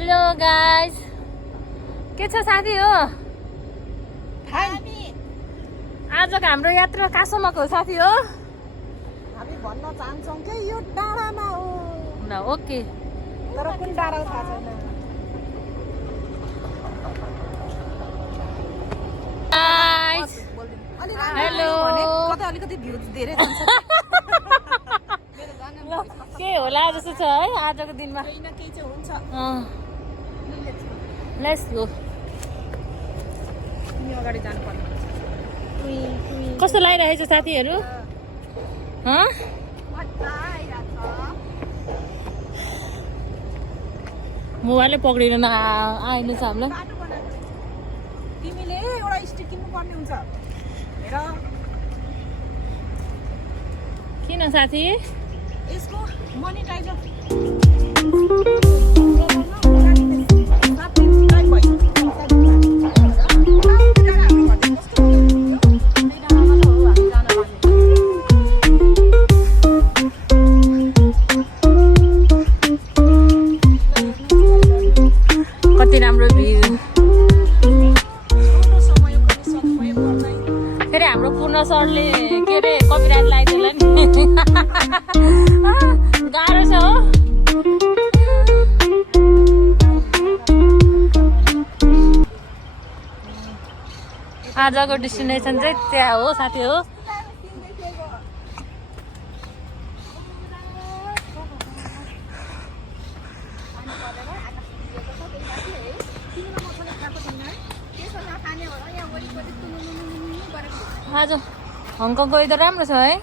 Hello guys, के छ साथी हो? आजको हाम्रो यात्रा कहाँसम्मको साथी हो? हामी भन्न चाहन्छौँ कि यो डाँडामा हो। ल ओके, तर कुन डाँडा हो थाहा छैन। Guys hello. कतै अलिकति भ्यू धेरै जान्छ। ल के होला जस्तो छ है आजको दिनमा। केही न केही चाहिँ हुन्छ। Let's go. तिमी अगाडि जानुपर्ने। कस्तो लागिरहेछ साथीहरू? मजा आइरहेछ। मोबाइलै पक्रिनु आएन छ हामीलाई। बाटो बनाएको तिमीले एउटा स्टिक किन्नु पर्ने हुन्छ। हेर किन साथी? यसको मोनिटाइजर कति राम्रो भ्यू। फेरि हाम्रो पूर्ण सरले के अरे कपिराइट लगाइदियो होला नि। गाह्रो छ हो। आजको डेस्टिनेसन चाहिँ त्यहाँ हो साथी हो। आज हङकङको वेदर राम्रो छ है।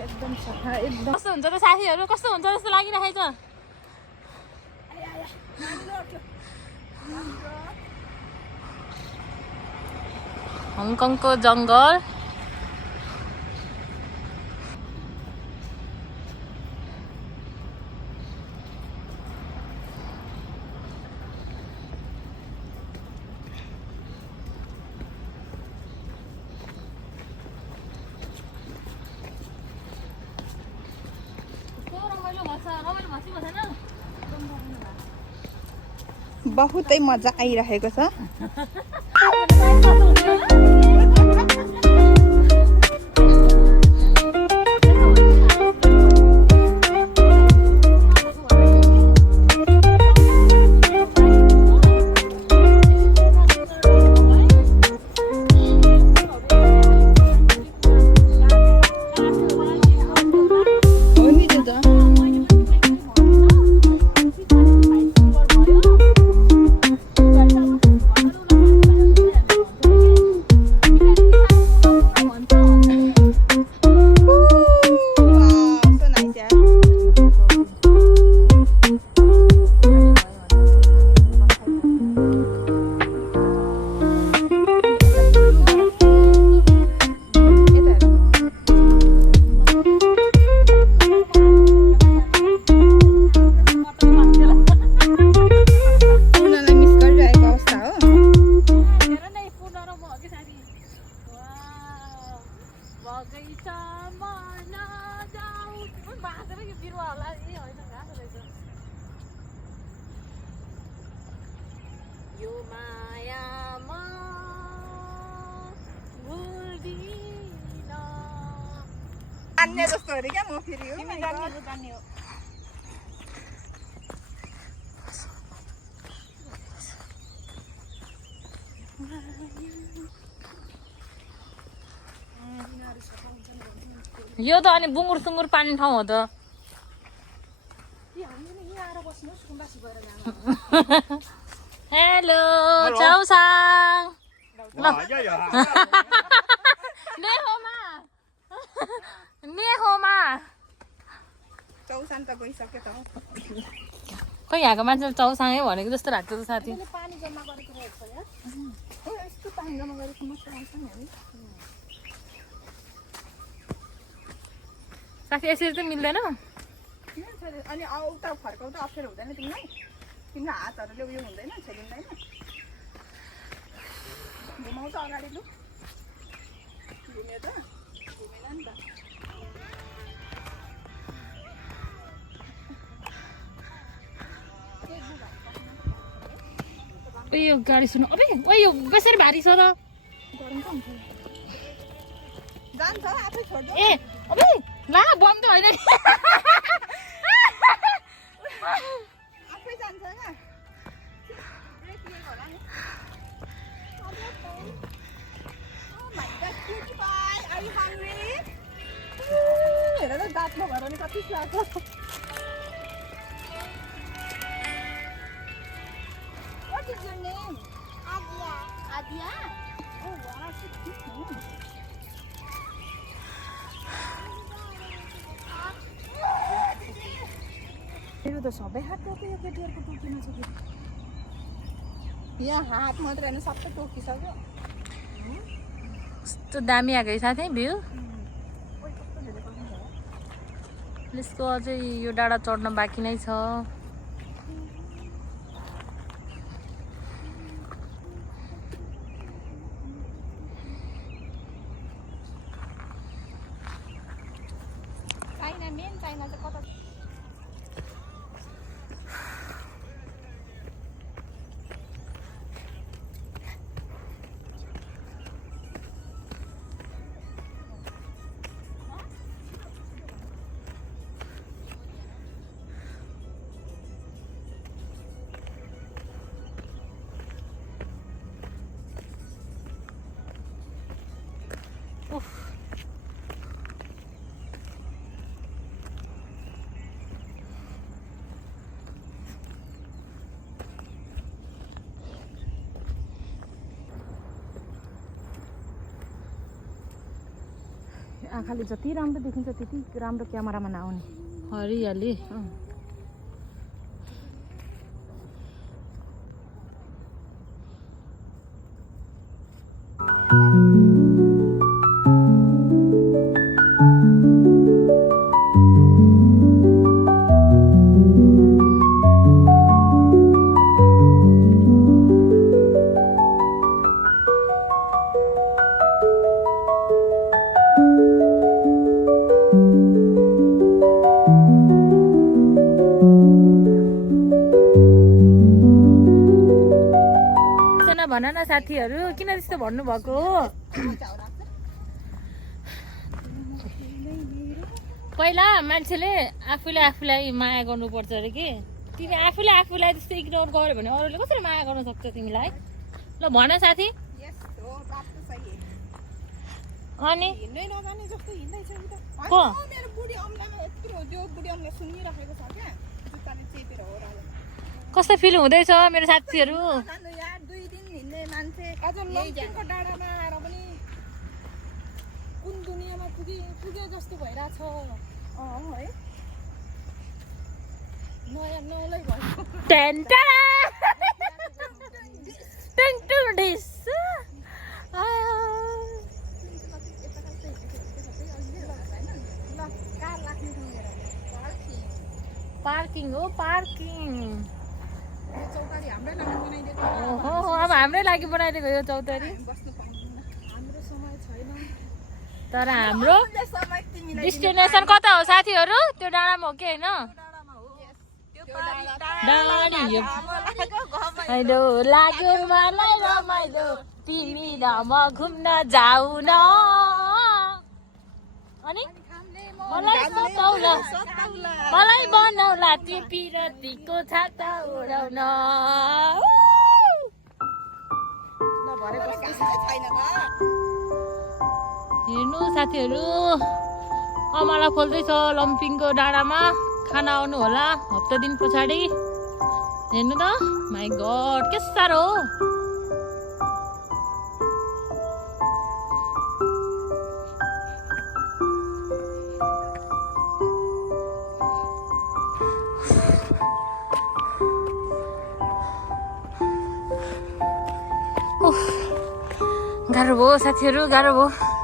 एकदम सफा एकदम। कस्तो हुन्छ त साथीहरू? कस्तो हुन्छ जस्तो लागिरहेछ? हङकङको जङ्गल। बहुतै मजा आइरहेको छ। यो मायामा भुल्दिन। अन्य जस्तो अरे क्या म फेरि हो। तिमी जान्ने हो। यो त अनि बुङ्गुर सुँगुर पानी ठाउँ हो त। हेलो चौसाङ। नेहोमा चौसान त गइसक्यो त। खोइ यहाँको मान्छेले चौसाङै भनेको जस्तो लाग्छ त साथी। पानी जम्मा गरेको रहेछ यार। यस्तो पानी जम्मा गरेको मात्र आउँछ नि हामी। साथी यसरी चाहिँ मिल्दैन। अनि उता फर्काउँदा अप्ठ्यारो हुँदैन तिमीलाई? तिम्रो हातहरूले उयो हुँदैन, छेलिँदैन? घुमाउँछ अगाडि लु। घुम्यो त? घुमेन नि त। यो गाडी सुन अबे ओ यो कसरी भारी छ र जान्छ आफै छोड्दो ए अबे ला बम त होइन नि आफै जान्छ हैन ब्रेक लिएको होला नि Oh my god, cutie pie, are you hungry? हेर त दाँतमा भएर नि कति स्वाद छ What is your name? Adia. Adia? Oh wow, so cute name. मेरो त सबै हात टोकियो केटीहरूको टोकिन सक्यो यहाँ हात मात्र होइन सबै टोकिसक्यो कस्तो दामी आएको साथै भ्यू यसको अझै यो डाँडा चढ्न बाँकी नै छ चाइना मेन चाइना चाहिँ कता उफ आँखाले जति राम्रो देखिन्छ त्यति राम्रो क्यामेरामा नआउने हरियाली भन न साथीहरू किन त्यस्तो भन्नुभएको हो पहिला मान्छेले आफूले आफूलाई माया गर्नुपर्छ अरे कि तिमी आफूले आफूलाई त्यस्तो इग्नोर गर्यो भने अरूले कसरी माया गर्न सक्छ तिमीलाई ल भन साथी अनि को कस्तो फिल हुँदैछ मेरो साथीहरू अझ लम्पिङको डाँडामा आएर पनि कुन दुनियाँमा पुगे जस्तो भइरहेछ है नयाँ नौलै भयो पार्किङ हो पार्किङ चौतारी हाम्रै लागि बनाइदिएको ओहो अब हाम्रै लागि बनाइदिएको यो चौतारी हाम्रो समय छैन तर हाम्रो डेस्टिनेसन कता हो साथीहरू त्यो डाँडामा हो कि होइन रमाइलो लाग्यो मलाई रमाइलो तिमी र म घुम्न जाऊ न अनि मलाई सताउला मलाई बनाउला त्यो पिरतीको छाता उडाउन हेर्नु साथीहरू कमला खोल्दैछ लम्पिङको डाँडामा खाना आउनु होला हप्ता दिन पछाडि हेर्नु त माई गड के साह्रो हो गाह्रो भयो साथीहरू गाह्रो भयो